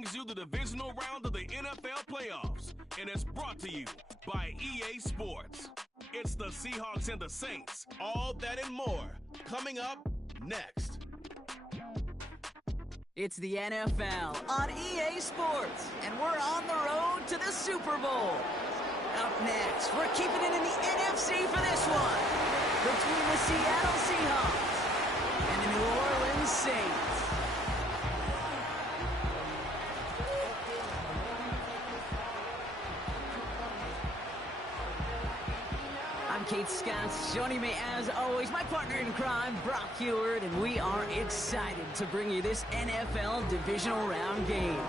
brings you the divisional round of the NFL playoffs, and it's brought to you by EA Sports. It's the Seahawks and the Saints, all that and more, coming up next. It's the NFL on EA Sports, and we're on the road to the Super Bowl. Up next, we're keeping it in the NFC for this one, between the Seattle Seahawks and the New Orleans Saints. I'm Kate Scott, joining me as always, my partner in crime, Brock Heward, and we are excited to bring you this NFL Divisional Round game.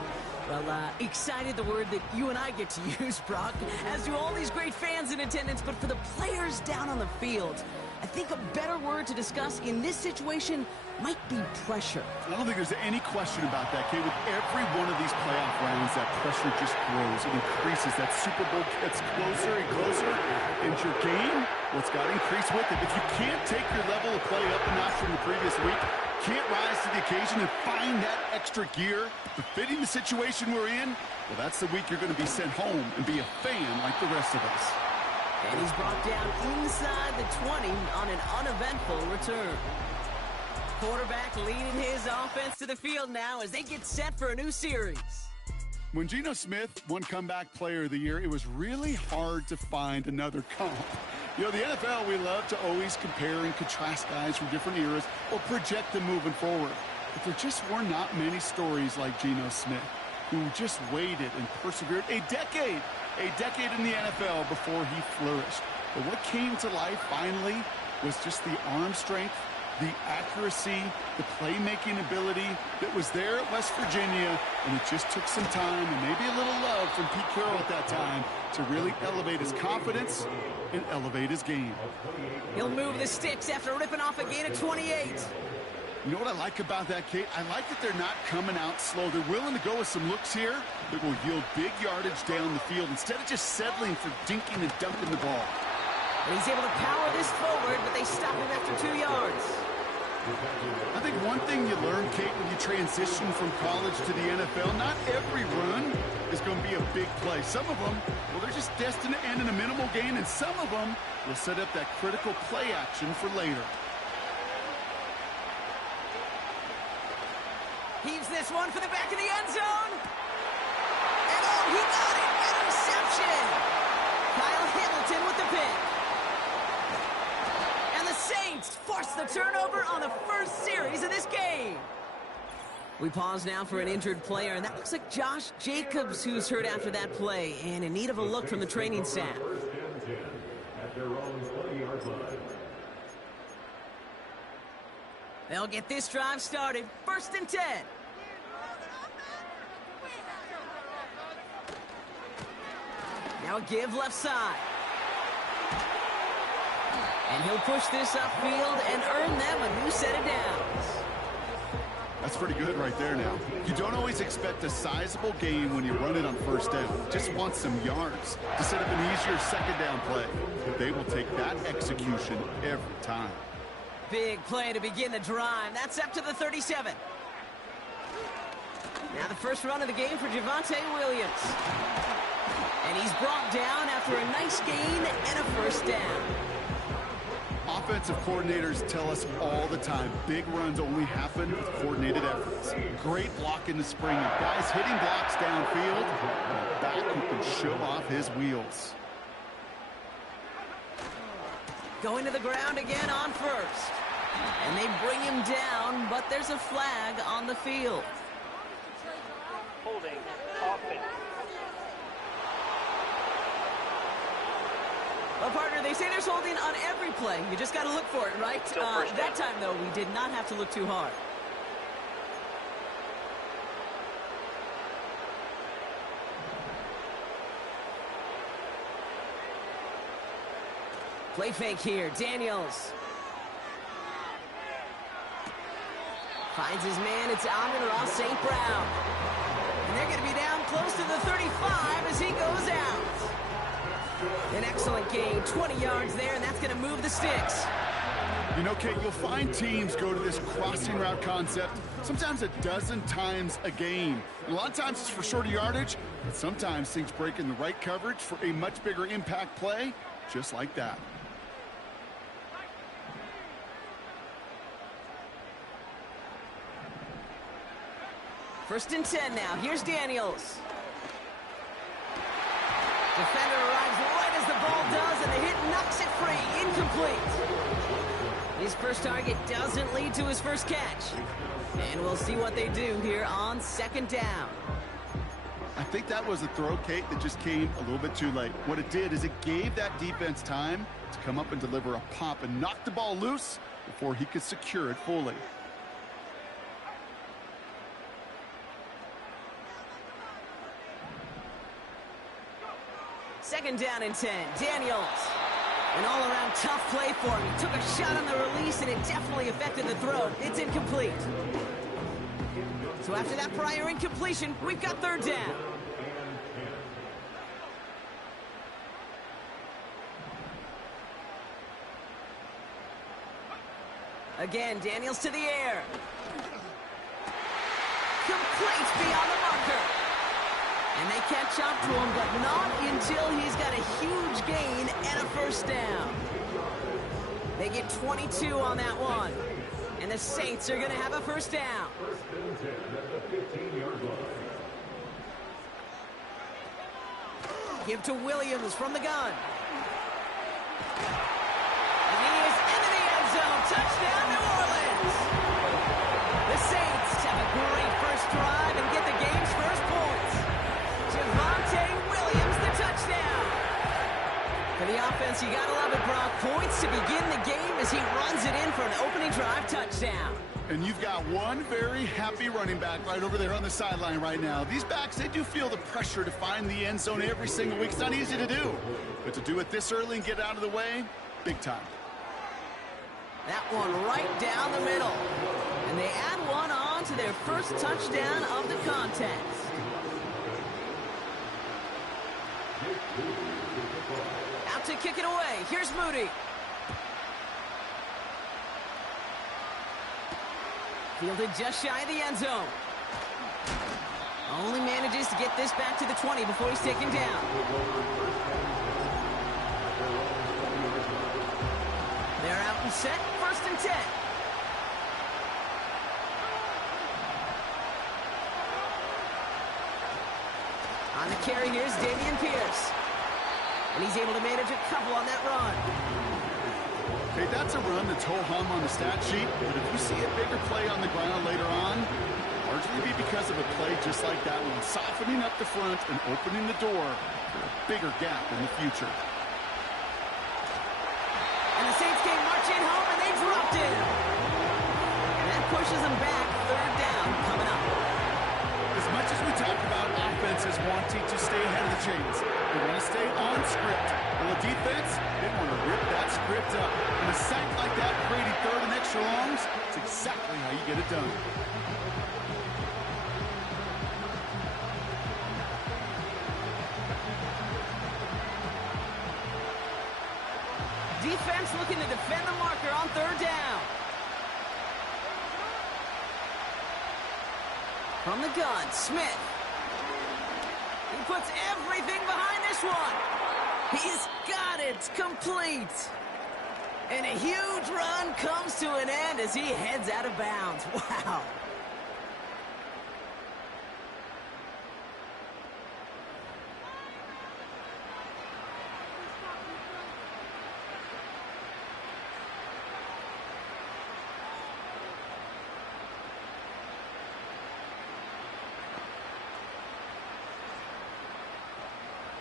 Well, excited, the word that you and I get to use, Brock, as do all these great fans in attendance, but for the players down on the field, I think a better word to discuss in this situation might be pressure. I don't think there's any question about that, Kate. With every one of these playoff rounds, that pressure just grows. It increases. That Super Bowl gets closer and closer. And your game, well, it's got to increase with it. If you can't take your level of play up a notch from the previous week, can't rise to the occasion and find that extra gear befitting the situation we're in, well, that's the week you're going to be sent home and be a fan like the rest of us. And he's brought down inside the 20 on an uneventful return. Quarterback leading his offense to the field now as they get set for a new series. When Geno Smith won Comeback Player of the Year, it was really hard to find another comp. You know, the NFL, we love to always compare and contrast guys from different eras or project them moving forward. But there just were not many stories like Geno Smith, who just waited and persevered a decade in the NFL before he flourished. But what came to life finally was just the arm strength, the accuracy, the playmaking ability that was there at West Virginia, and it just took some time and maybe a little love from Pete Carroll at that time to really elevate his confidence and elevate his game. He'll move the sticks after ripping off a gain of 28. You know what I like about that, Kate? I like that they're not coming out slow. They're willing to go with some looks here that will yield big yardage down the field instead of just settling for dinking and dunking the ball. And he's able to power this forward, but they stop him after 2 yards. I think one thing you learn, Kate, when you transition from college to the NFL, not every run is going to be a big play. Some of them, well, they're just destined to end in a minimal gain, and some of them will set up that critical play action for later. Heaves this one for the back of the end zone. And oh, he got it! Interception! Kyle Hamilton with the pick. And the Saints force the turnover on the first series of this game. We pause now for an injured player, and that looks like Josh Jacobs, who's hurt after that play, and in need of a look from the training staff. They'll get this drive started. 1st and 10. Now a give left side. And he'll push this upfield and earn them a new set of downs. That's pretty good right there now. You don't always expect a sizable gain when you run it on 1st down. Just want some yards to set up an easier 2nd down play. But they will take that execution every time. Big play to begin the drive. That's up to the 37. Now the first run of the game for Javonte Williams. And he's brought down after a nice gain and a 1st down. Offensive coordinators tell us all the time, big runs only happen with coordinated efforts. Great block in the spring. Guys hitting blocks downfield, and a back who can show off his wheels. Going to the ground again on 1st. And they bring him down, but there's a flag on the field. Holding offense. Well, partner, they say there's holding on every play. You just got to look for it, right? That time, though, we did not have to look too hard. Play fake here. Daniels. Finds his man. It's Amon-Ra St. Brown. And they're going to be down close to the 35 as he goes out. An excellent gain. 20 yards there, and that's going to move the sticks. You know, Kate, you'll find teams go to this crossing route concept sometimes a dozen times a game. And a lot of times it's for shorter yardage, but sometimes things break in the right coverage for a much bigger impact play, just like that. First and 10 now. Here's Daniels. Defender arrives right as the ball does, and the hit knocks it free. Incomplete. His first target doesn't lead to his first catch. And we'll see what they do here on second down. I think that was a throw, Kate, that just came a little bit too late. What it did is it gave that defense time to come up and deliver a pop and knock the ball loose before he could secure it fully. Second down and 10. Daniels. An all-around tough play for him. He took a shot on the release, and it definitely affected the throw. It's incomplete. So after that prior incompletion, we've got third down. Again, Daniels to the air. Complete beyond the marker. And they catch up to him, but not until he's got a huge gain and a first down. They get 22 on that one. And the Saints are going to have a first down. Give to Williams from the gun. And he is into the end zone. Touchdown, New Orleans. The Saints have a great first drive and get the game's first points. Williams, the touchdown. For the offense, you gotta love it, Brock. Points to begin the game as he runs it in for an opening drive touchdown. And you've got one very happy running back right over there on the sideline right now. These backs, they do feel the pressure to find the end zone every single week. It's not easy to do. But to do it this early and get out of the way, big time. That one right down the middle. And they add one on to their first touchdown of the contest. Out to kick it away. Here's Moody. Fielded just shy of the end zone. Only manages to get this back to the 20 before he's taken down. They're out and set. First and 10. On the carry, here's Dameon Pierce. And he's able to manage a couple on that run. Okay, that's a run that's ho-hum on the stat sheet, but if you see a bigger play on the ground later on, largely be because of a play just like that one, softening up the front and opening the door for a bigger gap in the future. And the Saints came marching home, and they dropped it. And that pushes them back. Third down coming up. As much as we talk about offenses wanting to stay ahead of the chains, they want to stay on script. Well, the defense, they want to rip that script up. And a sack like that, creating third and extra longs, it's exactly how you get it done. Defense looking to defend the marker on third down. From the gun, Smith. He puts everything behind this one. He's got it complete. And a huge run comes to an end as he heads out of bounds. Wow.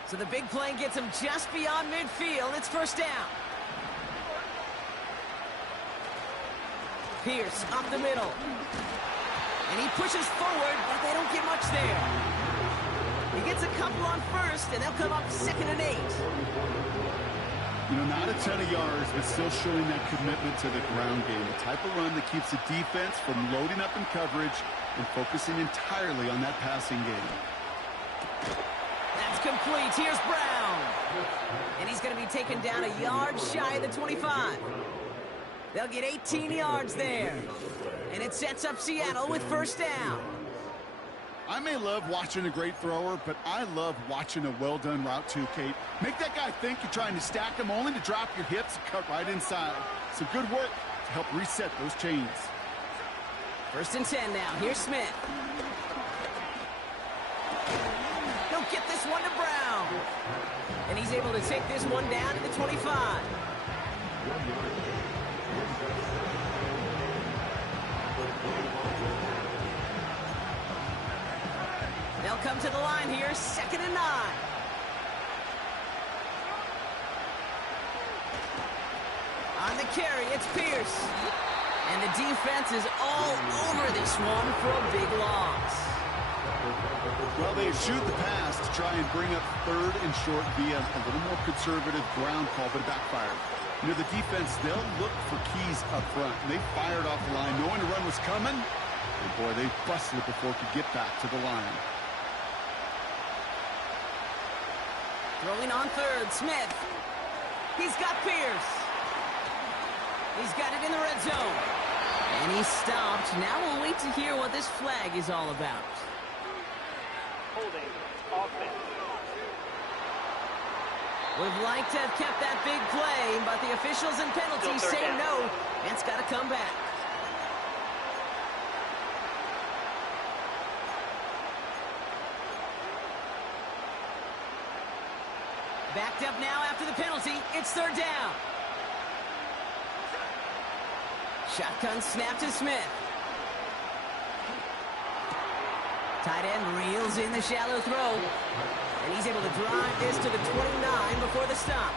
So the big play gets him just beyond midfield. It's first down. Pierce up the middle. And he pushes forward, but they don't get much there. He gets a couple on first, and they'll come up 2nd and 8. You know, not a ton of yards, but still showing that commitment to the ground game. The type of run that keeps the defense from loading up in coverage and focusing entirely on that passing game. That's complete. Here's Brown. And he's going to be taken down a yard shy of the 25. They'll get 18 yards there. And it sets up Seattle with first down. I may love watching a great thrower, but I love watching a well-done route too, Kate. Make that guy think you're trying to stack him only to drop your hips and cut right inside. Some good work to help reset those chains. First and 10 now. Here's Smith. He'll get this one to Brown. And he's able to take this one down to the 25. They'll come to the line here, 2nd and 9. On the carry, it's Pierce. And the defense is all over this one for a big loss. Well, they shoot the pass to try and bring up 3rd and short via a little more conservative ground call, but it backfired. You know, the defense, they'll look for keys up front. And they fired off the line knowing the run was coming. And boy, they busted it before it could get back to the line. Throwing on 3rd, Smith. He's got Pierce. He's got it in the red zone. And he's stopped. Now we'll wait to hear what this flag is all about. Holding offense. Would have liked to have kept that big play, but the officials and penalties say no. And it's got to come back. Backed up now after the penalty. It's 3rd down. Shotgun snap to Smith. Tight end reels in the shallow throw. And he's able to drive this to the 29 before the stop.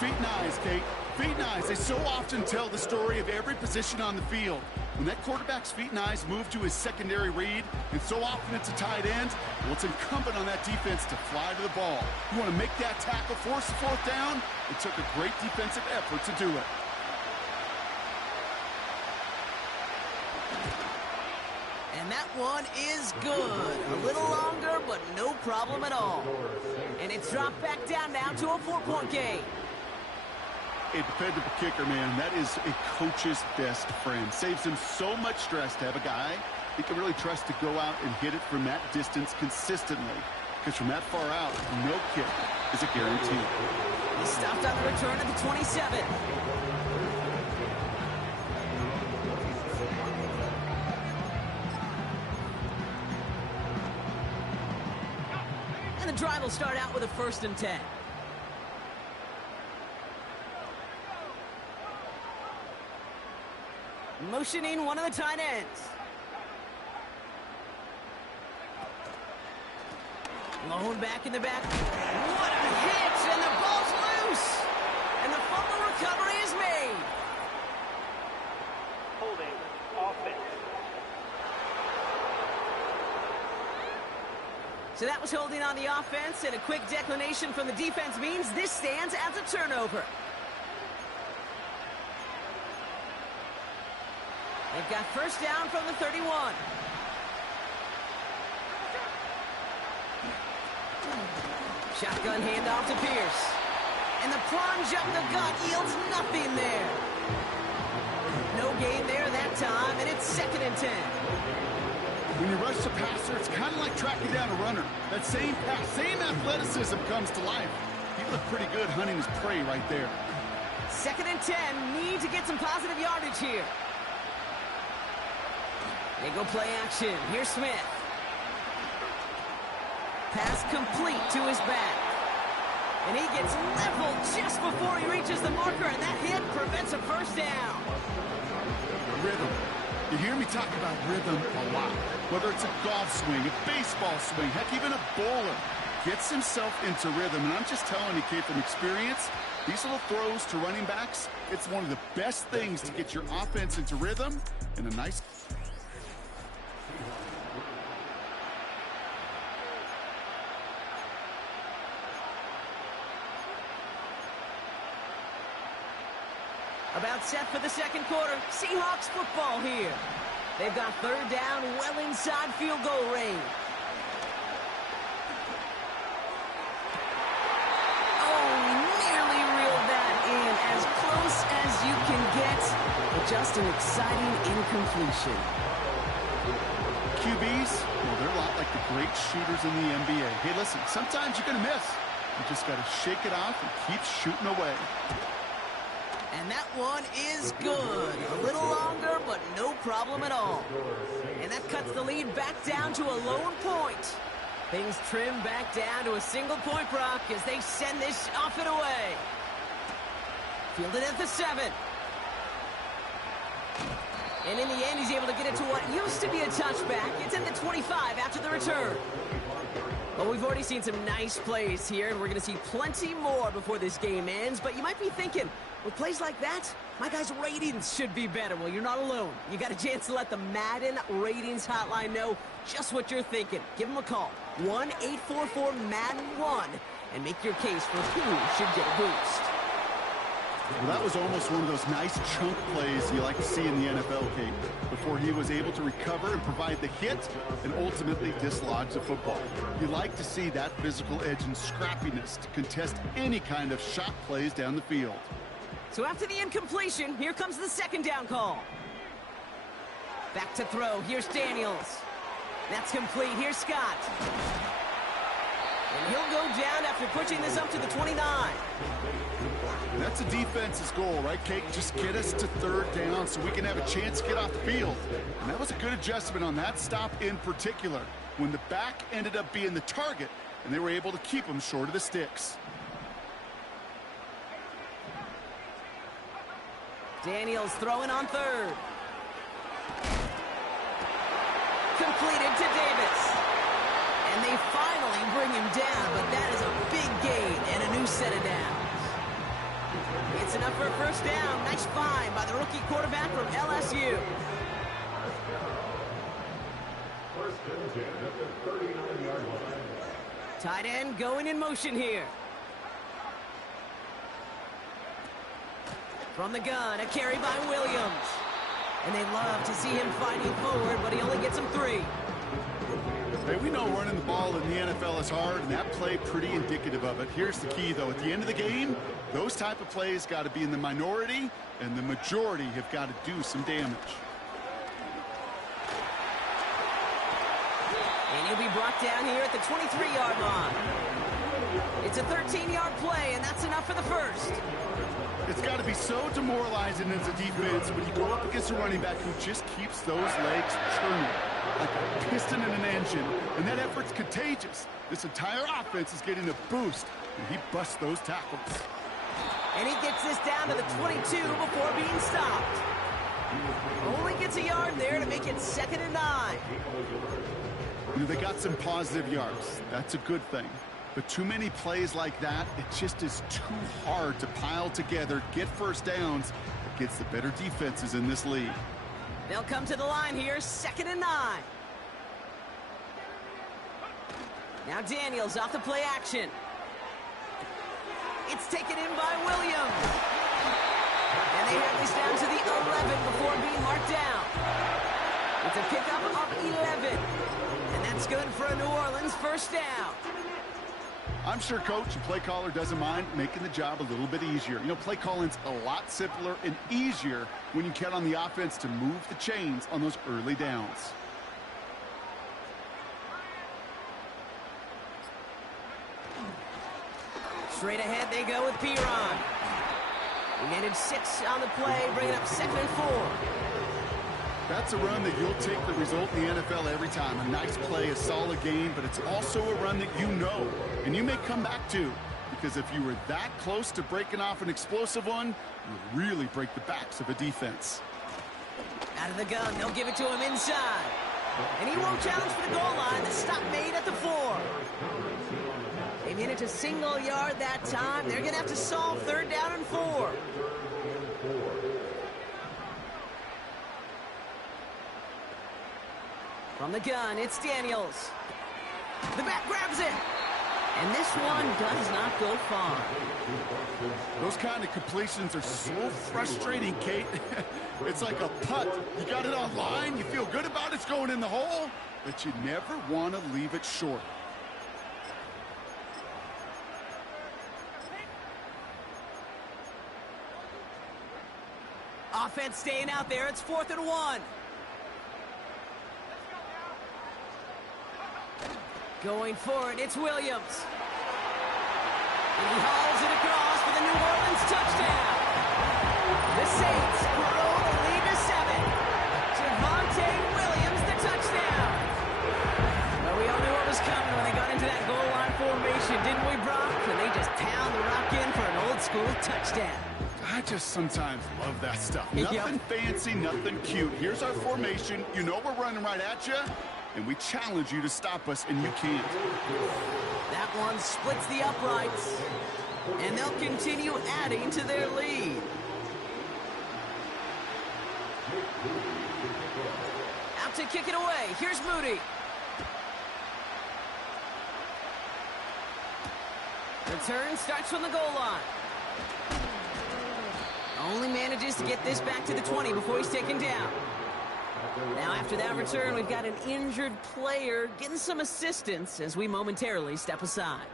Feet and eyes, Kate. Feet and eyes. They so often tell the story of every position on the field. When that quarterback's feet and eyes move to his secondary read, and so often it's a tight end, well, it's incumbent on that defense to fly to the ball. You want to make that tackle, force the 4th down? It took a great defensive effort to do it. And that one is good. A little longer, but no problem at all. And it's dropped back down now to a 4-point game. A dependable kicker, man, that is a coach's best friend. Saves him so much stress to have a guy he can really trust to go out and hit it from that distance consistently. Because from that far out, no kick is a guarantee. He stopped on the return at the 27. And the drive will start out with a 1st and 10. Motioning one of the tight ends. Lone back in the back. What a hit! And the ball's loose! And the fumble recovery is made. Holding offense. So that was holding on the offense, and a quick declination from the defense means this stands as a turnover. They've got first down from the 31. Shotgun handoff to Pierce. And the plunge up the gut yields nothing there. No gain there that time, and it's 2nd and 10. When you rush the passer, it's kind of like tracking down a runner. That same pass, same athleticism comes to life. He looked pretty good hunting his prey right there. 2nd and 10, need to get some positive yardage here. They go play action. Here's Smith. Pass complete to his back. And he gets leveled just before he reaches the marker, and that hit prevents a first down. Rhythm. You hear me talk about rhythm a lot. Whether it's a golf swing, a baseball swing, heck, even a bowler gets himself into rhythm. And I'm just telling you, Kate, from experience, these little throws to running backs, it's one of the best things to get your offense into rhythm and a nice... About set for the 2nd quarter. Seahawks football here. They've got 3rd down, well inside field goal range. Oh, nearly reeled that in. As close as you can get. The just an exciting incompletion. QBs, well, they're a lot like the great shooters in the NBA. Hey, listen, sometimes you're going to miss. You just got to shake it off and keep shooting away. And that one is good. A little longer, but no problem at all. And that cuts the lead back down to a lone point. Things trim back down to a single point, Brock, as they send this off and away. Fielded at the 7. And in the end, he's able to get it to what used to be a touchback. It's at the 25 after the return. Well, we've already seen some nice plays here, and we're going to see plenty more before this game ends. But you might be thinking, with plays like that, my guys' ratings should be better. Well, you're not alone. You got a chance to let the Madden ratings hotline know just what you're thinking. Give them a call, 1-844-MADDEN1, and make your case for who should get a boost. Well, that was almost one of those nice chunk plays you like to see in the NFL, Kate, before he was able to recover and provide the hit and ultimately dislodge the football. You like to see that physical edge and scrappiness to contest any kind of shot plays down the field. So after the incompletion, here comes the second down call. Back to throw. Here's Daniels. That's complete. Here's Scott. And he'll go down after pushing this up to the 29. That's a defense's goal, right, Kate? Just get us to third down so we can have a chance to get off the field. And that was a good adjustment on that stop in particular, when the back ended up being the target, and they were able to keep him short of the sticks. Daniels throwing on third. Completed to Davis. And they finally bring him down, but that is a big gain and a new set of downs. It's enough for a first down. Nice find by the rookie quarterback from LSU. Tight end going in motion here. From the gun, a carry by Williams. And they love to see him fighting forward, but he only gets him 3. Hey, we know running the ball in the NFL is hard, and that play pretty indicative of it. Here's the key, though. At the end of the game, those type of plays got to be in the minority, and the majority have got to do some damage. And he'll be brought down here at the 23-yard line. It's a 13-yard play, and that's enough for the first. It's got to be so demoralizing as a defense when you go up against a running back who just keeps those legs churning like a piston in an engine, and that effort's contagious. This entire offense is getting a boost, and he busts those tackles. And he gets this down to the 22 before being stopped. Only gets a yard there to make it 2nd and 9. You know, they got some positive yards. That's a good thing. But too many plays like that, it just is too hard to pile together, get first downs against the better defenses in this league. They'll come to the line here, 2nd and 9. Now Daniels off the play action. It's taken in by Williams. And they have this down to the 11 before being marked down. It's a pickup of 11. And that's good for a New Orleans first down. I'm sure coach and play caller doesn't mind making the job a little bit easier. You know, play calling's a lot simpler and easier when you count on the offense to move the chains on those early downs. Straight ahead they go with Piron. He netted 6 on the play, bringing up 2nd and 4. That's a run that you'll take the result in the NFL every time. A nice play, a solid game, but it's also a run that you know, and you may come back to, because if you were that close to breaking off an explosive one, you really break the backs of a defense. Out of the gun, they'll give it to him inside. And he won't challenge for the goal line. The stop made at the 4. They made it to single yard that time. They're going to have to solve 3rd down and 4. From the gun, it's Daniels. The back grabs it. And this one does not go far. Those kind of completions are so frustrating, Kate. It's like a putt. You got it on line, you feel good about it's going in the hole, but you never want to leave it short. Offense staying out there. It's 4th and 1. Going for it, it's Williams. And he hauls it across for the New Orleans touchdown. The Saints grow the lead to 7. Javonte Williams, the touchdown. Well, we all knew what was coming when they got into that goal line formation, didn't we, Brock? And they just pound the rock in for an old school touchdown. I just sometimes love that stuff. Yep. Nothing fancy, nothing cute. Here's our formation. You know we're running right at you, and we challenge you to stop us, and you can't. That one splits the uprights, and they'll continue adding to their lead. Out to kick it away. Here's Moody. Return starts from the goal line. Only manages to get this back to the 20 before he's taken down. Now after that return, we've got an injured player getting some assistance as we momentarily step aside.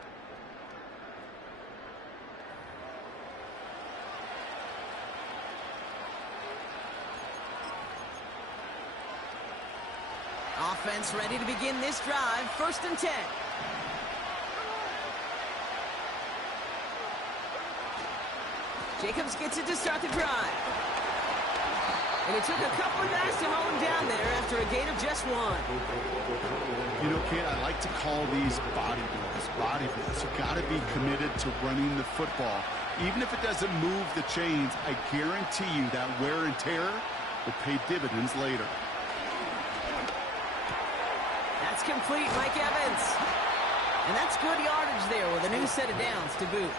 Offense ready to begin this drive. 1st and 10. Jacobs gets it to start the drive. And it took a couple of guys to hold him down there after a gain of just 1. You know, Kate, I like to call these body blows. Body blows. You got to be committed to running the football. Even if it doesn't move the chains, I guarantee you that wear and tear will pay dividends later. That's complete, Mike Evans. And that's good yardage there with a new set of downs to boot.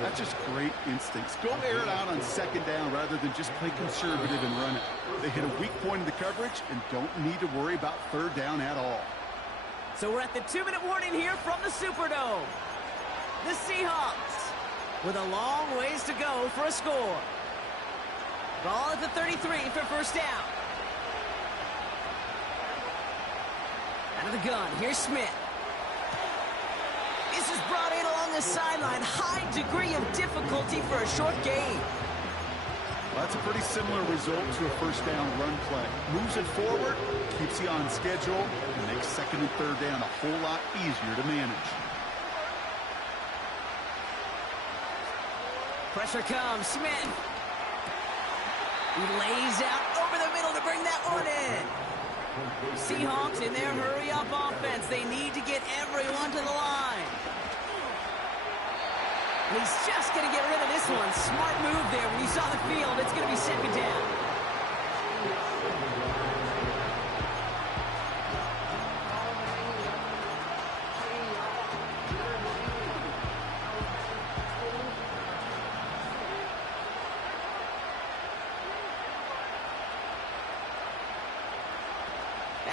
That's just great instincts. Go air it out on 2nd down rather than just play conservative and run it. They hit a weak point in the coverage and don't need to worry about 3rd down at all. So we're at the 2-minute warning here from the Superdome. The Seahawks with a long ways to go for a score. Ball at the 33 for 1st down. Out of the gun, here's Smith. This is brought in along the sideline. High degree of difficulty for a short gain. Well, that's a pretty similar result to a 1st down run play. Moves it forward, keeps you on schedule, and makes 2nd and 3rd down a whole lot easier to manage. Pressure comes, Smith. He lays out over the middle to bring that one in. Seahawks in their hurry-up offense. They need to get everyone to the line. And he's just going to get rid of this one. Smart move there. When you saw the field, it's going to be 2nd down.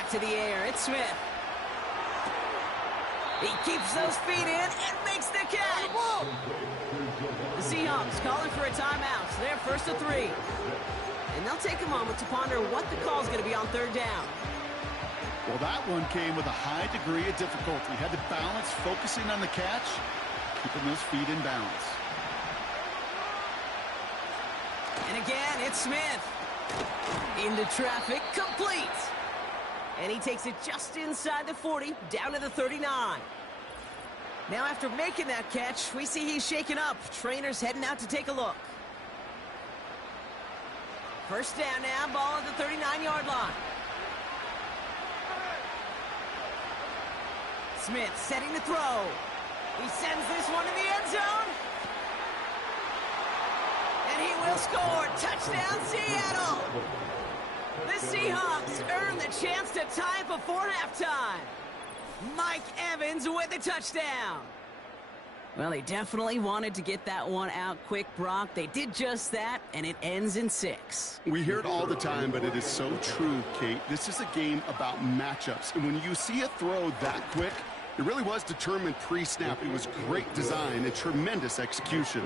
To the air, it's Smith. He keeps those feet in and makes the catch. The Seahawks calling for a timeout. So they're 1st and 3. And they'll take a moment to ponder what the call is going to be on 3rd down. Well, that one came with a high degree of difficulty. Had to balance focusing on the catch, keeping those feet in balance. And again, it's Smith. Into traffic, complete. And he takes it just inside the 40, down to the 39. Now after making that catch, we see he's shaken up. Trainer's heading out to take a look. 1st down now, ball at the 39-yard line. Smith setting the throw. He sends this one to the end zone. And he will score. Touchdown, Seattle. The Seahawks earn the chance to tie it before halftime. Mike Evans with the touchdown. Well, they definitely wanted to get that one out quick, Brock. They did just that, and it ends in 6. We hear it all the time, but it is so true, Kate. This is a game about matchups. And when you see a throw that quick, it really was determined pre-snap. It was great design and tremendous execution.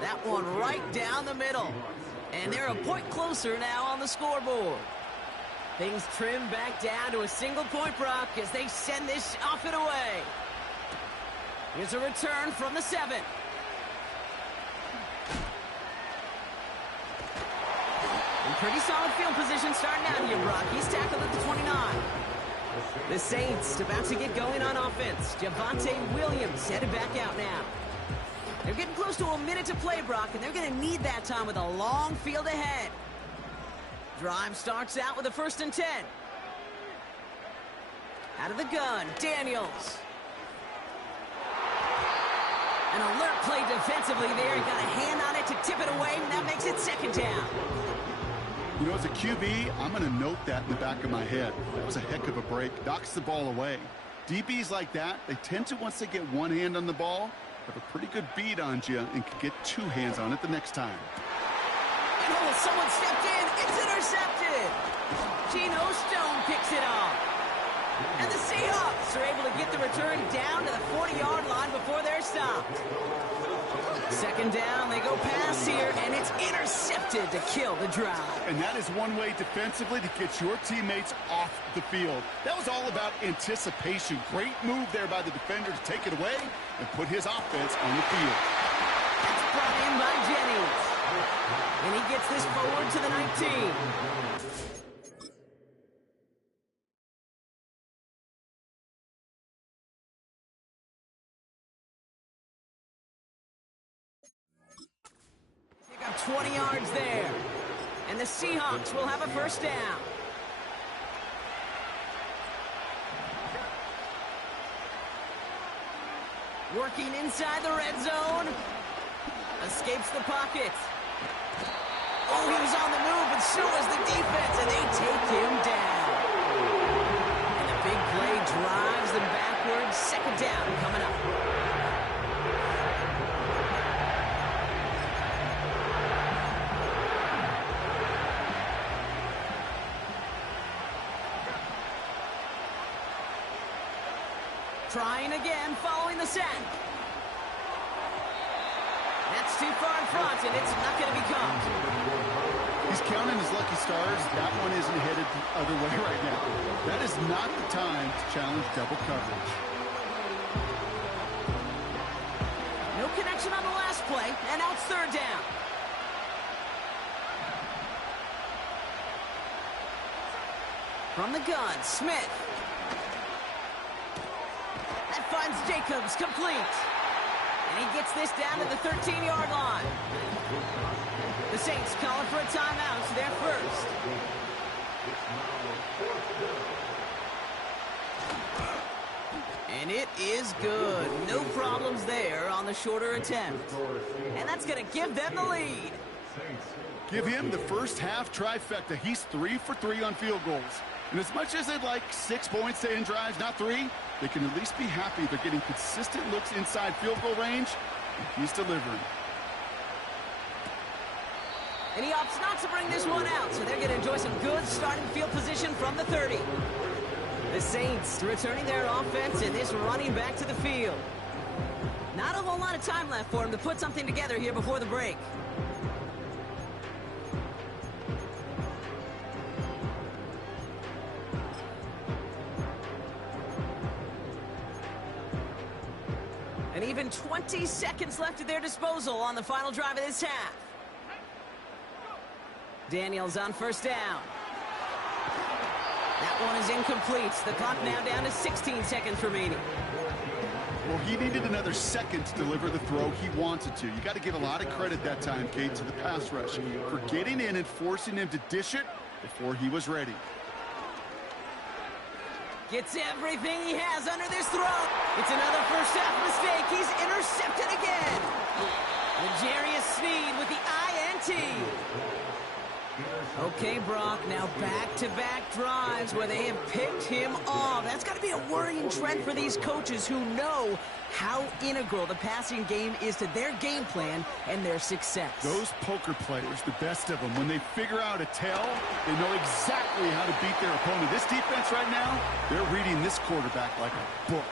That one right down the middle. And they're a point closer now on the scoreboard. Things trim back down to a single point, Brock, as they send this off and away. Here's a return from the 7. pretty solid field position starting out here, Brock. He's tackled at the 29. The Saints about to get going on offense. Javonte Williams headed back out now. They're getting close to a minute to play, Brock, and they're going to need that time with a long field ahead. Drive starts out with a 1st and 10. Out of the gun, Daniels. An alert play defensively there. He got a hand on it to tip it away, and that makes it 2nd down. You know, as a QB, I'm going to note that in the back of my head. That was a heck of a break. Knocks the ball away. DBs like that, they tend to, once they get one hand on the ball, have a pretty good beat on you and can get 2 hands on it the next time. And someone stepped in. It's intercepted. Geno Stone picks it off. And the Seahawks are able to get the return down to the 40-yard line before they're stopped. 2nd down, they go pass here, and it's intercepted to kill the drive. And that is one way defensively to get your teammates off the field. That was all about anticipation. Great move there by the defender to take it away and put his offense on the field. That's brought in by Jennings. And he gets this forward to the 19. Pick up 20 yards there. And the Seahawks will have a 1st down. Working inside the red zone. Escapes the pocket. Oh, he was on the move, and so was the defense, and they take him down. And a big play drives them backwards. 2nd down coming up. Trying again, following the sack. That's too far in front, and it's not going to be caught. He's counting his lucky stars. That one isn't headed the other way right now. That is not the time to challenge double coverage. No connection on the last play, and now it's 3rd down. From the gun, Smith. That finds Jacobs complete. And he gets this down to the 13-yard line. The Saints calling for a timeout, so they're first. And it is good. No problems there on the shorter attempt. And that's going to give them the lead. Give him the first half trifecta. He's 3 for 3 on field goals. And as much as they'd like 6 points to end drives, not 3, they can at least be happy they're getting consistent looks inside field goal range. And he's delivering. And he opts not to bring this one out, so they're going to enjoy some good starting field position from the 30. The Saints returning their offense and this running back to the field. Not a whole lot of time left for him to put something together here before the break. And even 20 seconds left at their disposal on the final drive of this half. Daniels on 1st down. That one is incomplete. The clock now down to 16 seconds remaining. Well, he needed another second to deliver the throw he wanted to. You got to give a lot of credit that time, Kate, to the pass rush for getting in and forcing him to dish it before he was ready. Gets everything he has under this throw. It's another first half mistake. He's intercepted again. L'Jarius Sneed with the INT. Okay, Brock, now back-to-back drives where they have picked him off. That's got to be a worrying trend for these coaches who know how integral the passing game is to their game plan and their success. Those poker players, the best of them, when they figure out a tell, they know exactly how to beat their opponent. This defense right now, they're reading this quarterback like a book.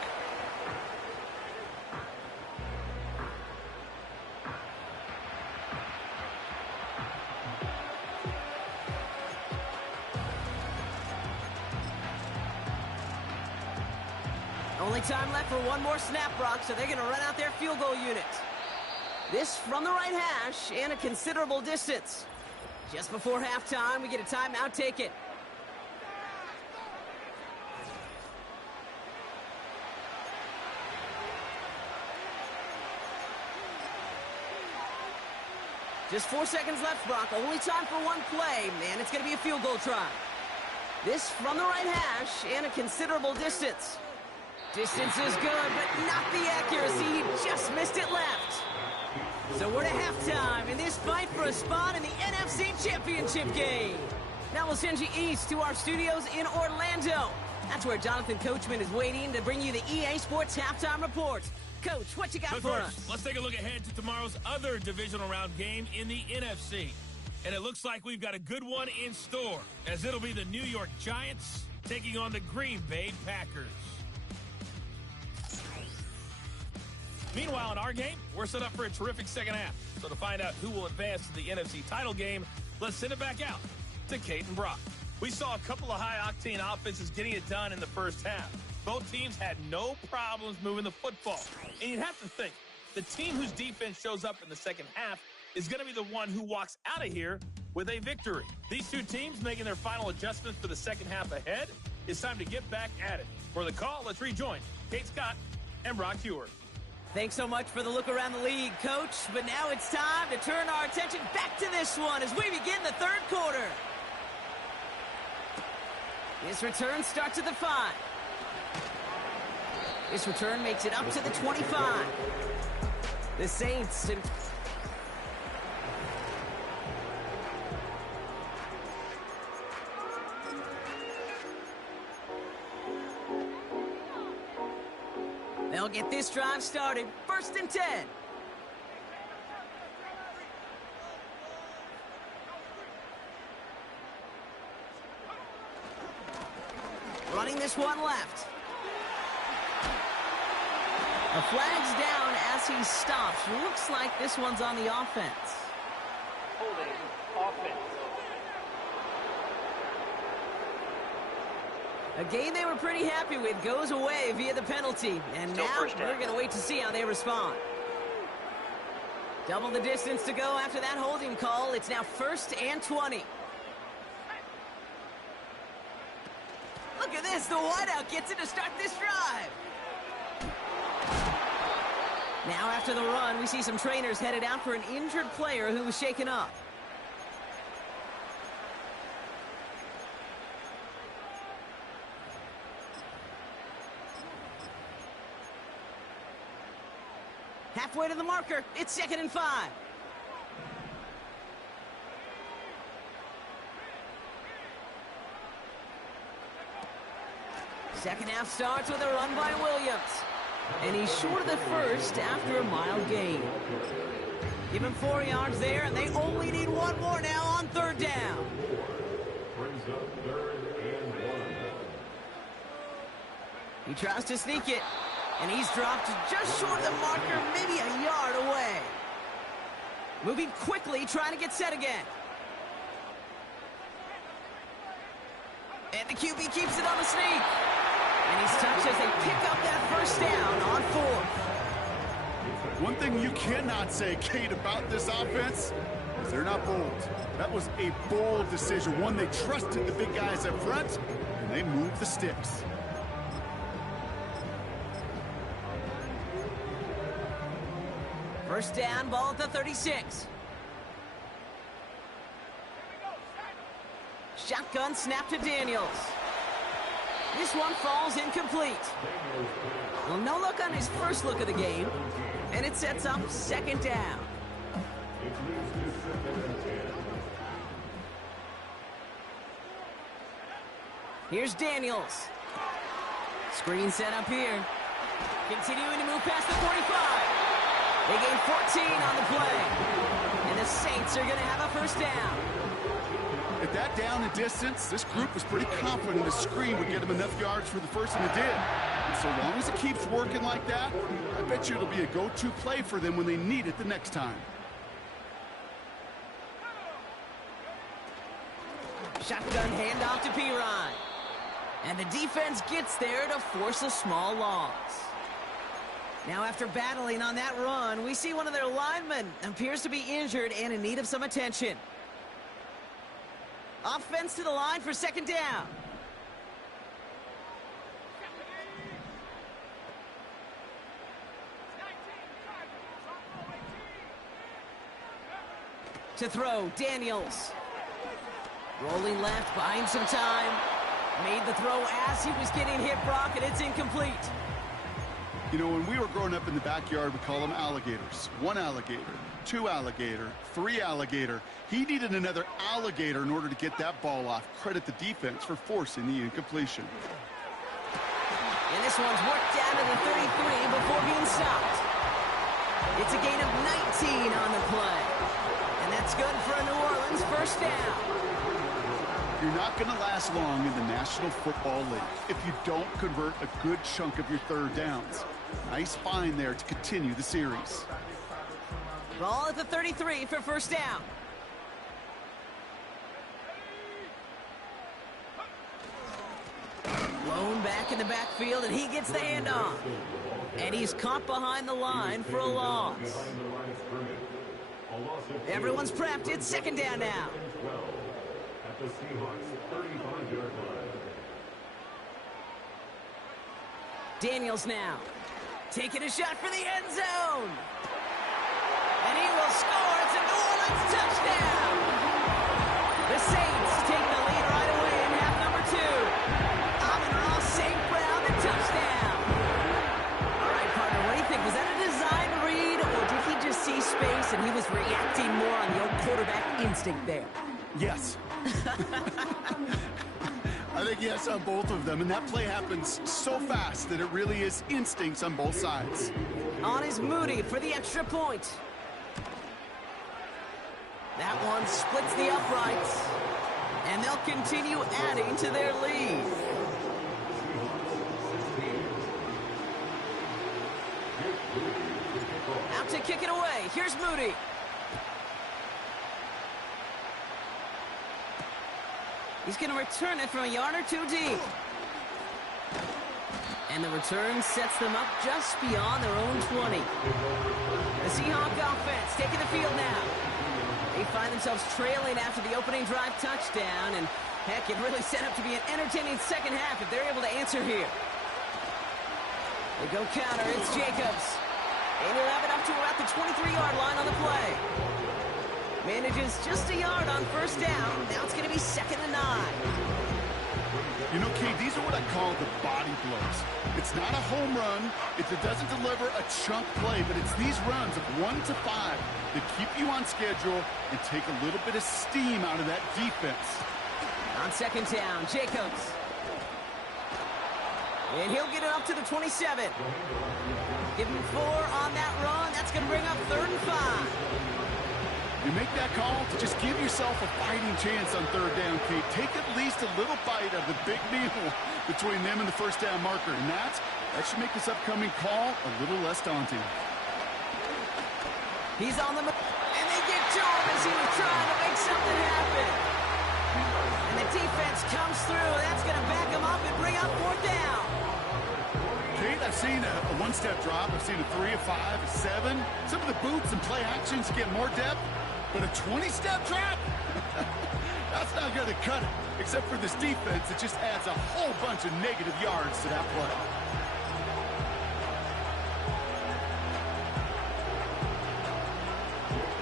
Only time left for one more snap, Brock, so they're going to run out their field goal unit. This from the right hash and a considerable distance. Just before halftime, we get a timeout taken. Just 4 seconds left, Brock. Only time for one play, and it's going to be a field goal try. This from the right hash and a considerable distance. Distance is good, but not the accuracy. He just missed it left. So we're to halftime in this fight for a spot in the NFC Championship game. Now we'll send you east to our studios in Orlando. That's where Jonathan Coachman is waiting to bring you the EA Sports Halftime Report. Coach, what you got for us? Let's take a look ahead to tomorrow's other divisional round game in the NFC. And it looks like we've got a good one in store, as it'll be the New York Giants taking on the Green Bay Packers. Meanwhile, in our game, we're set up for a terrific second half. So to find out who will advance to the NFC title game, let's send it back out to Kate and Brock. We saw a couple of high-octane offenses getting it done in the first half. Both teams had no problems moving the football. And you'd have to think, the team whose defense shows up in the second half is going to be the one who walks out of here with a victory. These two teams making their final adjustments for the second half ahead. It's time to get back at it. For the call, let's rejoin Kate Scott and Brock Heward. Thanks so much for the look around the league, Coach. But now it's time to turn our attention back to this one as we begin the third quarter. This return starts at the 5. This return makes it up to the 25. The Saints... They'll get this drive started. 1st and 10. Running this one left. A flag's down as he stops. Looks like this one's on the offense. Holding offense. A game they were pretty happy with goes away via the penalty. And Still now first down. we're going to wait to see how they respond. Double the distance to go after that holding call. It's now 1st and 20. Look at this. The wideout gets it to start this drive. Now after the run, we see some trainers headed out for an injured player who was shaken up. Halfway to the marker. It's 2nd and 5. Second half starts with a run by Williams. And he's short of the first after a mild gain. Give him 4 yards there, and they only need one more now on 3rd down. He tries to sneak it. And he's dropped just short of the marker, maybe a yard away. Moving quickly, trying to get set again. And the QB keeps it on the sneak. And he's touched as they pick up that 1st down on 4th. One thing you cannot say, Kate, about this offense is they're not bold. That was a bold decision, one they trusted the big guys up front, and they moved the sticks. First down, ball at the 36. Shotgun snap to Daniels. This one falls incomplete. Well, no look on his first look of the game, and it sets up 2nd down. Here's Daniels. Screen set up here. Continuing to move past the 45. They gain 14 on the play. And the Saints are going to have a 1st down. At that down and distance, this group was pretty confident the screen would get them enough yards for the first, and it did. And so long as it keeps working like that, I bet you it'll be a go-to play for them when they need it the next time. Shotgun handoff to Pirine. And the defense gets there to force a small loss. Now after battling on that run, we see one of their linemen appears to be injured and in need of some attention. Offense to the line for second down. To throw, Daniels. Rolling left, buying some time. Made the throw as he was getting hit, Brock, and it's incomplete. You know, when we were growing up in the backyard, we call them alligators. 1 alligator, 2 alligator, 3 alligator. He needed another alligator in order to get that ball off. Credit the defense for forcing the incompletion. And this one's worked down to the 33 before being stopped. It's a gain of 19 on the play. And that's good for a New Orleans first down. You're not going to last long in the National Football League if you don't convert a good chunk of your third downs. Nice find there to continue the series. Ball at the 33 for first down. Blown back in the backfield, and he gets the handoff. And he's caught behind the line for a loss. Everyone's prepped. It's second down now. At the Seahawks 35-yard line. Daniels now. Taking a shot for the end zone. And he will score. It's a New Orleans touchdown. The Saints take the lead right away in half number 2. Amon-Ra St. Brown, the touchdown. All right, partner, what do you think? Was that a design read, or did he just see space and he was reacting more on the old quarterback instinct there? Yes. I think yes on both of them, and that play happens so fast that it really is instincts on both sides. On is Moody for the extra point. That one splits the uprights, and they'll continue adding to their lead. Out to kick it away. Here's Moody. He's going to return it from a yard or 2 deep. And the return sets them up just beyond their own 20. The Seahawk offense taking the field now. They find themselves trailing after the opening drive touchdown. And heck, it really set up to be an entertaining second half if they're able to answer here. They go counter. It's Jacobs. And he'll have it up to about the 23-yard line on the play. Manages just a yard on first down. Now it's going to be second and 9. You know, Kate, these are what I call the body blows. It's not a home run. It doesn't deliver a chunk play, but it's these runs of 1 to 5 that keep you on schedule and take a little bit of steam out of that defense. On second down, Jacobs. And he'll get it up to the 27. Give him 4 on that run. That's going to bring up third and 5. You make that call to just give yourself a fighting chance on third down, Kate. Take at least a little bite of the big meal between them and the first down marker. And that should make this upcoming call a little less daunting. He's on the move, and they get to him as he was trying to make something happen. And the defense comes through. That's going to back him up and bring up fourth down. Kate, I've seen a one-step drop. I've seen a 3, a 5, a 7. Some of the boots and play actions get more depth. But a 20-step drop? That's not going to cut it, except for this defense that just adds a whole bunch of negative yards to that play.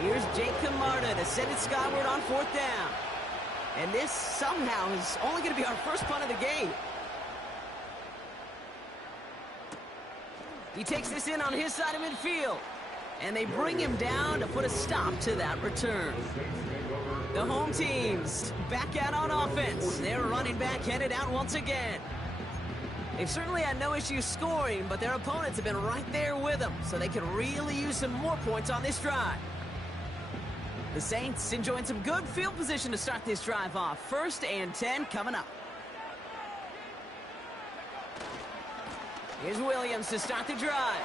Here's Jake Camarda to send it skyward on fourth down. And this somehow is only going to be our first punt of the game. He takes this in on his side of midfield. And they bring him down to put a stop to that return. The home team's back out on offense. Their running back headed out once again. They've certainly had no issue scoring, but their opponents have been right there with them, so they could really use some more points on this drive. The Saints enjoying some good field position to start this drive off. 1st and 10 coming up. Here's Williams to start the drive.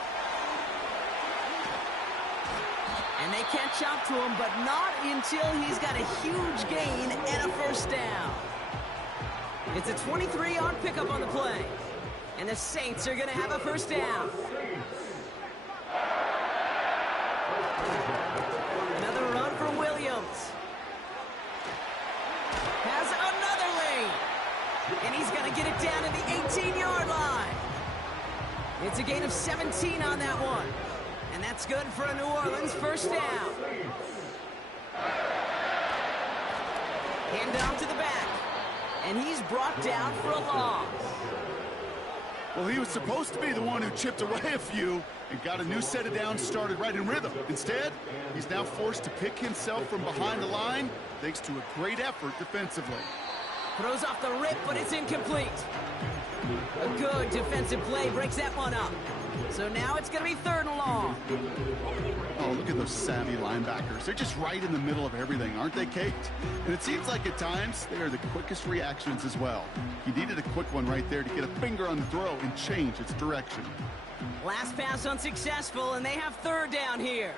And they catch up to him, but not until he's got a huge gain and a first down. It's a 23-yard pickup on the play. And the Saints are going to have a first down. Another run for Williams. Has 18 on that one. And that's good for a New Orleans first down. Hand off to the back. And he's brought down for a loss. Well, he was supposed to be the one who chipped away a few and got a new set of downs started right in rhythm. Instead, he's now forced to pick himself from behind the line thanks to a great effort defensively. Throws off the rip, but it's incomplete. A good defensive play breaks that one up. So now it's going to be 3rd and long. Oh, look at those savvy linebackers. They're just right in the middle of everything, aren't they, Kate? And it seems like at times they are the quickest reactions as well. He needed a quick one right there to get a finger on the throw and change its direction. Last pass unsuccessful, and they have 3rd down here.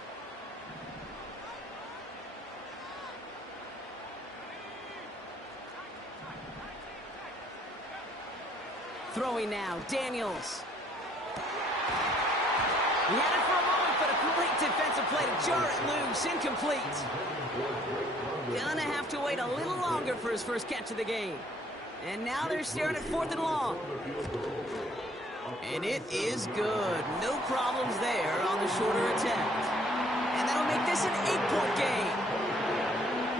Throwing now, Daniels. He had it for a moment, but a great defensive play to jar it loose. Incomplete. Gonna have to wait a little longer for his first catch of the game. And now they're staring at 4th and long. And it is good. No problems there on the shorter attempt. And that'll make this an 8-point game.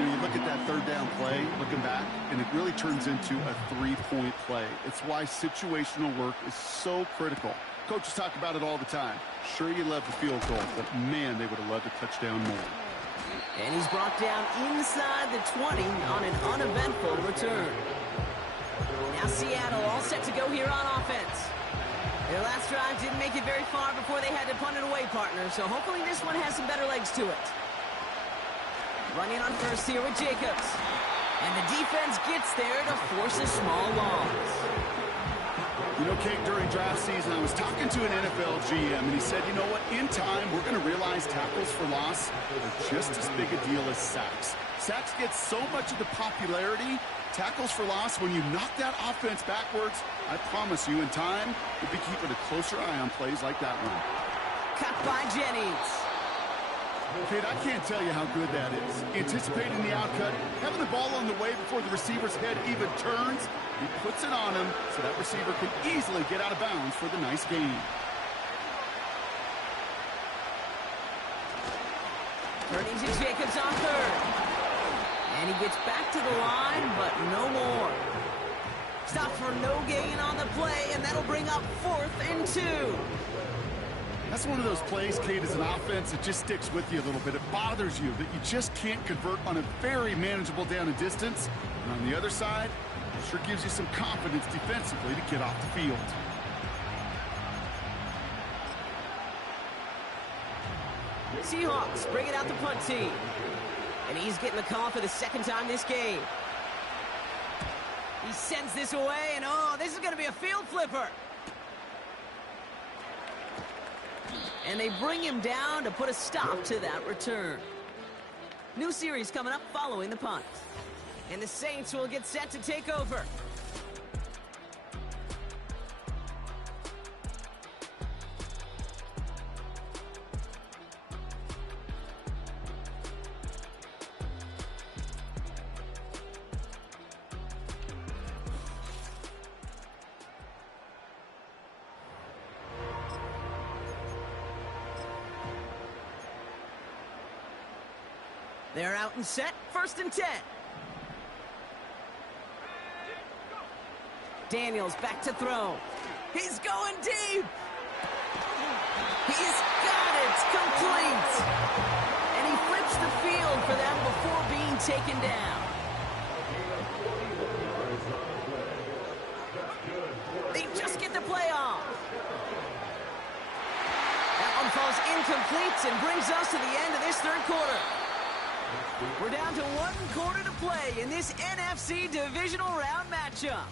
You look at that 3rd down play, looking back, and it really turns into a 3-point play. It's why situational work is so critical. Coaches talk about it all the time. Sure, you love the field goal, but man, they would have loved a touchdown more. And he's brought down inside the 20 on an uneventful return. Now Seattle all set to go here on offense. Their last drive didn't make it very far before they had to punt it away, partner, so hopefully this one has some better legs to it. Running on first here with Jacobs. And the defense gets there to force a small loss. You know, Kate, during draft season, I was talking to an NFL GM, and he said, you know what, in time, we're going to realize tackles for loss are just as big a deal as sacks. Sacks get so much of the popularity. Tackles for loss, when you knock that offense backwards, I promise you, in time, we'll be keeping a closer eye on plays like that one. Cut by Jennings. Kate, I can't tell you how good that is. Anticipating the outcut, having the ball on the way before the receiver's head even turns, he puts it on him so that receiver can easily get out of bounds for the nice gain. Turning to Jacobs on 3rd. And he gets back to the line, but no more. Stop for no gain on the play, and that'll bring up 4th and 2. That's one of those plays, Kate, as an offense, it just sticks with you a little bit. It bothers you that you just can't convert on a very manageable down and distance. And on the other side, it sure gives you some confidence defensively to get off the field. Seahawks bring it out the punt team. And he's getting the call for the 2nd time this game. He sends this away, and oh, this is going to be a field flipper. And they bring him down to put a stop to that return. New series coming up following the punt. And the Saints will get set to take over. They're out and set, 1st and 10. Daniels back to throw. He's going deep. He's got it, complete. And he flips the field for them before being taken down. They just get the play off. That one falls incomplete and brings us to the end of this 3rd quarter. We're down to 1 quarter to play in this NFC Divisional Round matchup.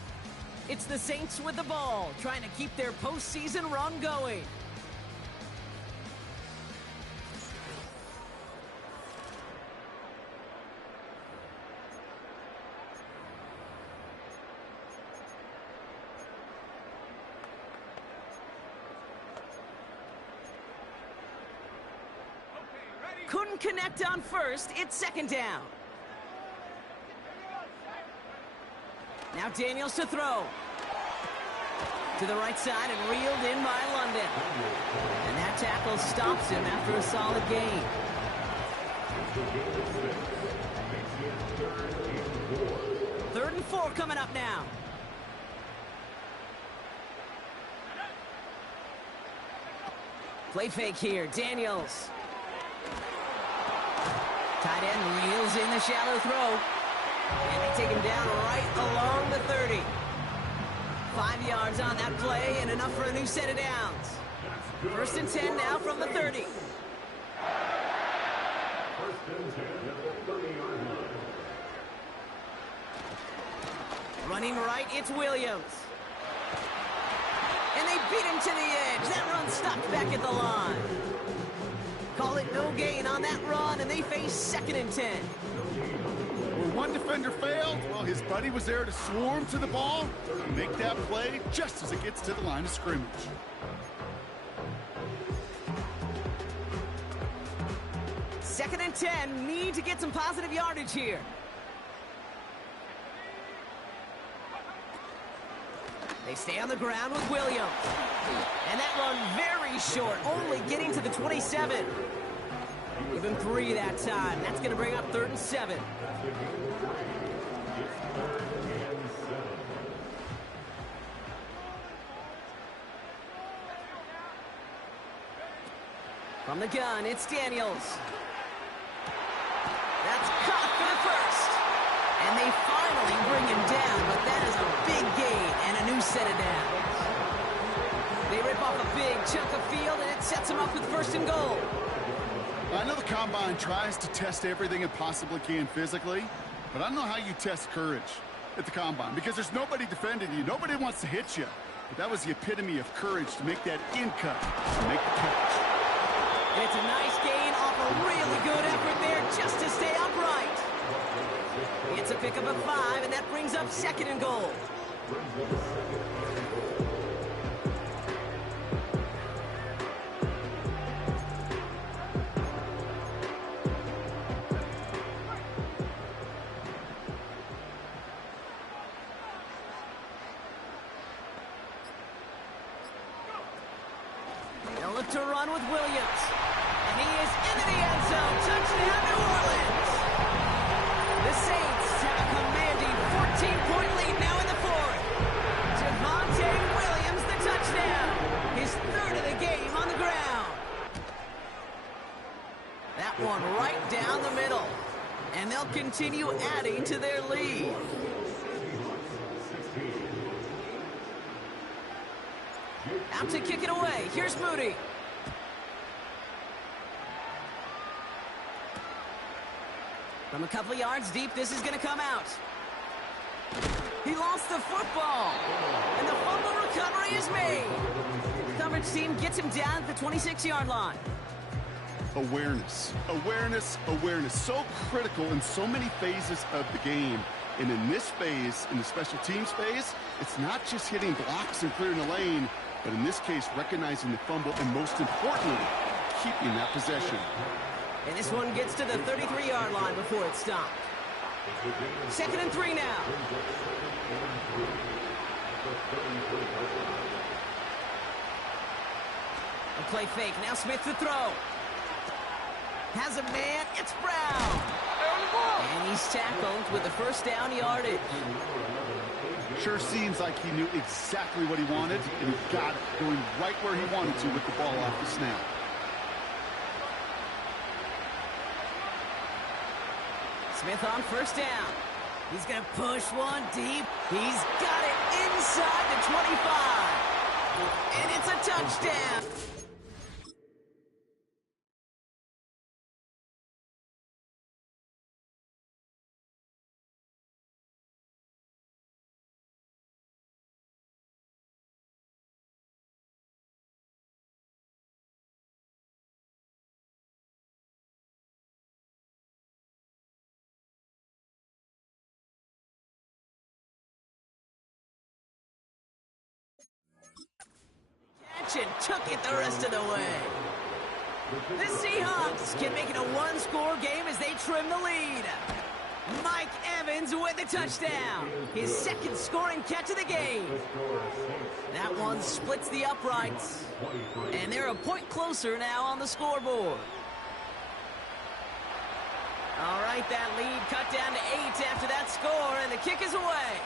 It's the Saints with the ball, trying to keep their postseason run going. Couldn't connect on first. It's 2nd down. Now Daniels to throw. To the right side and reeled in by London. And that tackle stops him after a solid gain. Third and 4 coming up now. Play fake here, Daniels. Tight end reels in the shallow throw. And they take him down right along the 30. 5 yards on that play and enough for a new set of downs. First and 10 now from the 30. First and 10 at the 30-yard line. Running right, it's Williams. And they beat him to the edge. That run stopped back at the line. Call it no gain on that run, and they face second and 10. Where one defender failed, well, his buddy was there to swarm to the ball and make that play just as it gets to the line of scrimmage. Second and 10, need to get some positive yardage here. They stay on the ground with Williams. And that run very short, only getting to the 27. Give him 3 that time. That's going to bring up 3rd and 7. From the gun, it's Daniels. That's caught for the first. And they finally bring him down, but that is a big gain and a new set of downs. They rip off a big chunk of field, and it sets them up with 1st and goal. I know the Combine tries to test everything it possibly can physically, but I don't know how you test courage at the Combine because there's nobody defending you. Nobody wants to hit you. But that was the epitome of courage to make that in cut, to make the catch. And it's a nice gain off a really good effort there just to stay upright. It's a pickup of 5, and that brings up 2nd and goal. They'll look to run with Williams. And he is into the end zone. Touchdown, New Orleans. The Saints have a commanding 14-point lead now in the 4th. Javonte Williams, the touchdown. His 3rd of the game on the ground. That one right down the middle. And they'll continue adding to their lead. Out to kick it away. Here's Moody. From a couple of yards deep, this is going to come out. He lost the football. And the fumble recovery is made. The coverage team gets him down at the 26-yard line. Awareness, awareness, awareness. So critical in so many phases of the game. And in this phase, in the special teams phase, it's not just hitting blocks and clearing the lane, but in this case, recognizing the fumble and most importantly, keeping that possession. And this one gets to the 33-yard line before it's stopped. 2nd and 3 now. A play fake. Now Smith to throw. Has a man. It's Brown. And he's tackled with the 1st down yardage. Sure seems like he knew exactly what he wanted, and he got it, going right where he wanted to with the ball off the snap. Smith on 1st down. He's going to push one deep. He's got it inside the 25. And it's a touchdown. And took it the rest of the way. The Seahawks can make it a 1-score game as they trim the lead. Mike Evans with the touchdown. His second scoring catch of the game. That one splits the uprights. And they're a point closer now on the scoreboard. All right, that lead cut down to 8 after that score, and the kick is away.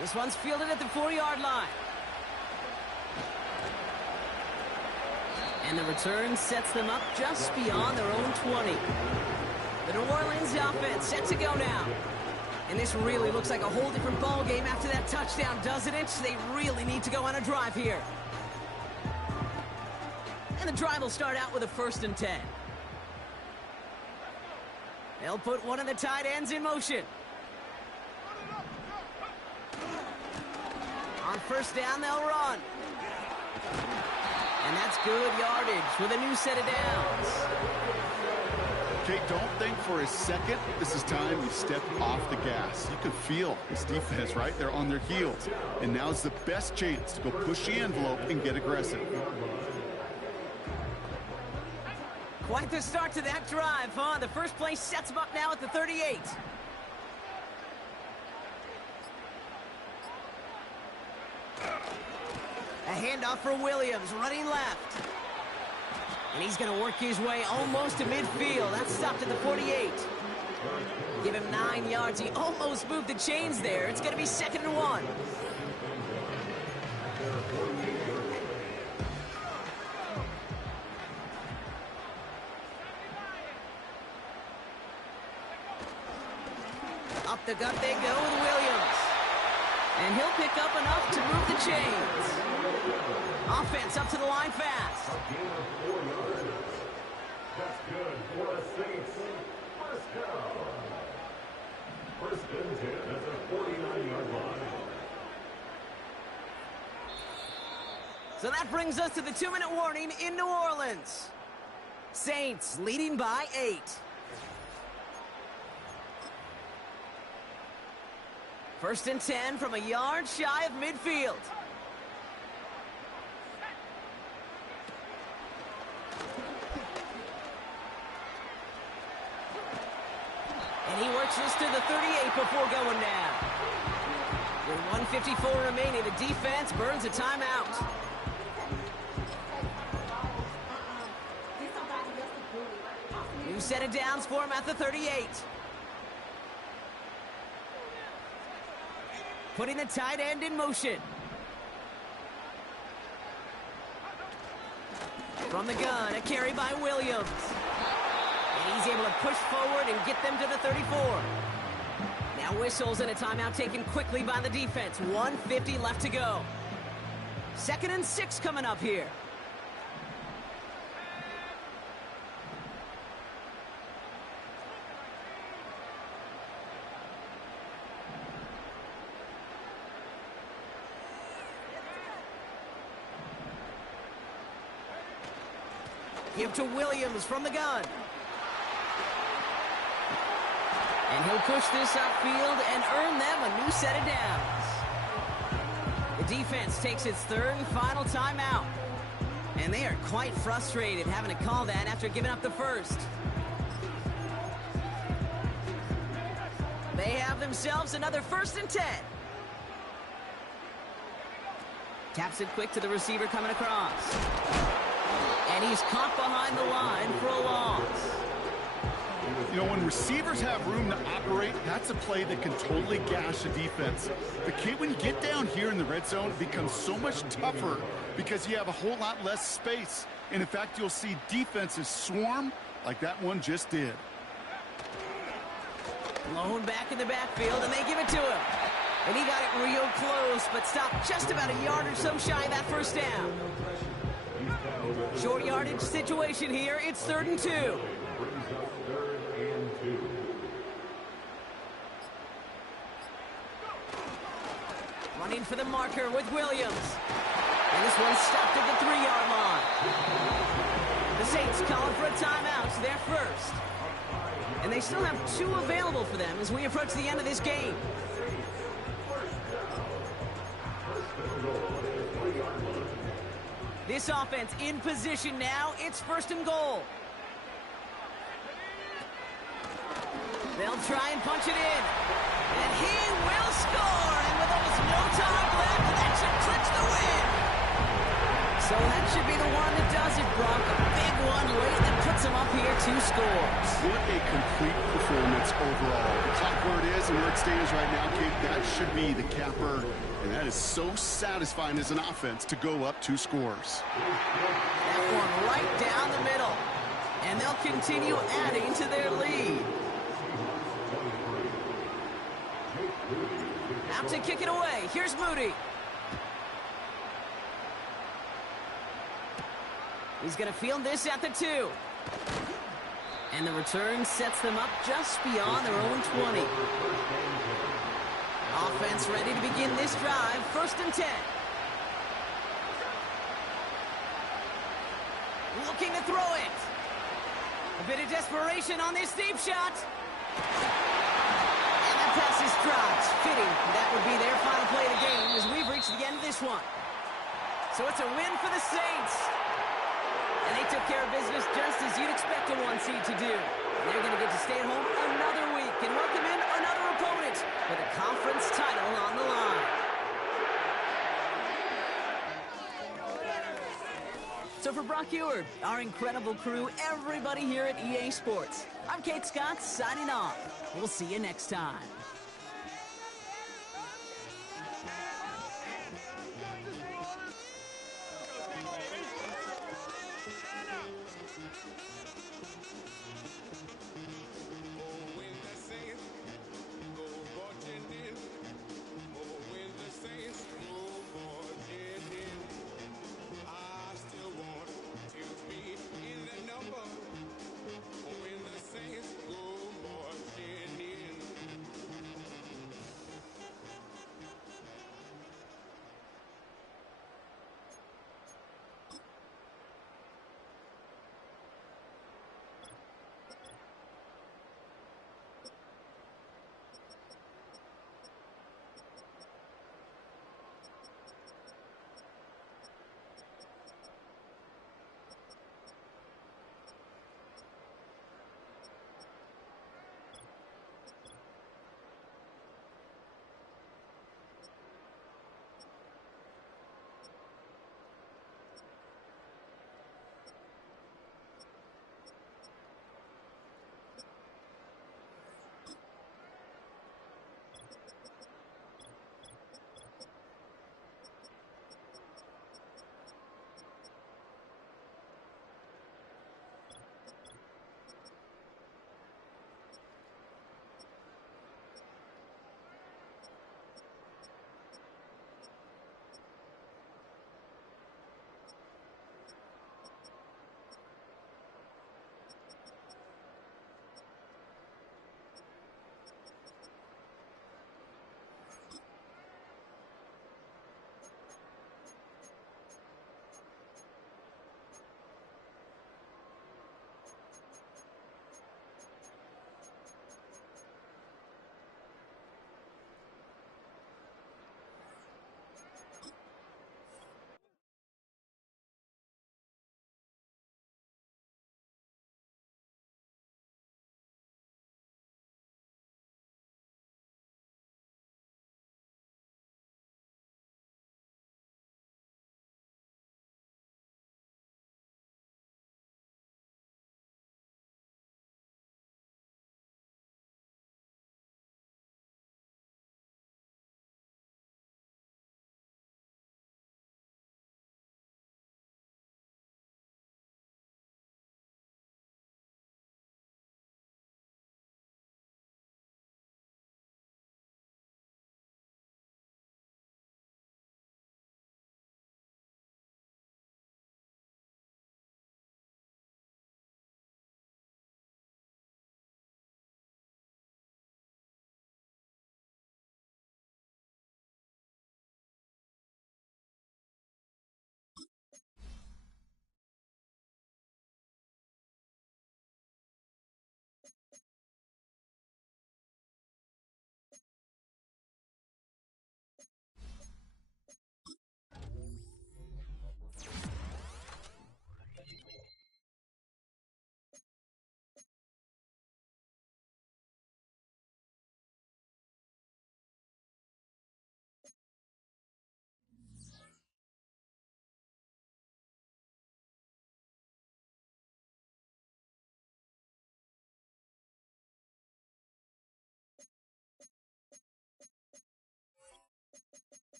This one's fielded at the 4-yard line. And the return sets them up just beyond their own 20. The New Orleans offense set to go now. And this really looks like a whole different ball game after that touchdown, doesn't it? They really need to go on a drive here. And the drive will start out with a 1st and 10. They'll put one of the tight ends in motion. On 1st down, they'll run. And that's good yardage with a new set of downs. Okay, don't think for a second this is time you step off the gas. You can feel this defense, right? They're on their heels. And now's the best chance to go push the envelope and get aggressive. Quite the start to that drive, huh? The first play sets them up now at the 38. A handoff for Williams, running left. And he's going to work his way almost to midfield. That's stopped at the 48. Give him 9 yards. He almost moved the chains there. It's going to be 2nd and 1. Up the gut they go with Williams. And he'll pick up enough to move the chains. Offense up to the line fast. That's good for the Saints. 1st down. 1st and 10 at the 49-yard line. So that brings us to the 2-minute warning in New Orleans. Saints leading by 8. 1st and 10 from a yard shy of midfield. And he works this to the 38 before going down. With 1:54 remaining, the defense burns a timeout. New set of downs for him at the 38. Putting the tight end in motion. From the gun, a carry by Williams. And he's able to push forward and get them to the 34. Now whistles and a timeout taken quickly by the defense. 1:50 left to go. 2nd and 6 coming up here. Give to Williams from the gun. And he'll push this upfield and earn them a new set of downs. The defense takes its 3rd and final timeout. And they are quite frustrated having to call that after giving up the 1st. They have themselves another 1st and 10. Taps it quick to the receiver coming across. And he's caught behind the line for a loss. You know, when receivers have room to operate, that's a play that can totally gash a defense. The kid, when you get down here in the red zone, it becomes so much tougher because you have a whole lot less space. And in fact, you'll see defenses swarm like that one just did. Blown back in the backfield, and they give it to him. And he got it real close, but stopped just about a yard or so shy of that 1st down. Short yardage situation here. It's 3rd and 2. Running for the marker with Williams. And this one's stopped at the 3-yard line. The Saints calling for a timeout. They're 1st. And they still have 2 available for them as we approach the end of this game. This offense in position now. It's 1st and goal. They'll try and punch it in. And he will score. And with almost no time left, that should clinch the win. So that should be the one that does it, Brock. A big one late that puts him up here 2 scores. What a complete performance overall. The clock where it is and where it stands right now, Kate, that should be the capper. And that is so satisfying as an offense to go up 2 scores. That one right down the middle. And they'll continue adding to their lead. Out to kick it away. Here's Moody. He's going to field this at the 2. And the return sets them up just beyond their own 20. Offense ready to begin this drive. 1st and 10. Looking to throw it. A bit of desperation on this deep shot. And that pass is dropped. Fitting. That would be their final play of the game as we've reached the end of this one. So it's a win for the Saints. And they took care of business just as you'd expect a 1 seed to do. And they're going to get to stay at home another week and welcome in another opponent with a conference title on the line. So for Brock Eward, our incredible crew, everybody here at EA Sports, I'm Kate Scott signing off. We'll see you next time.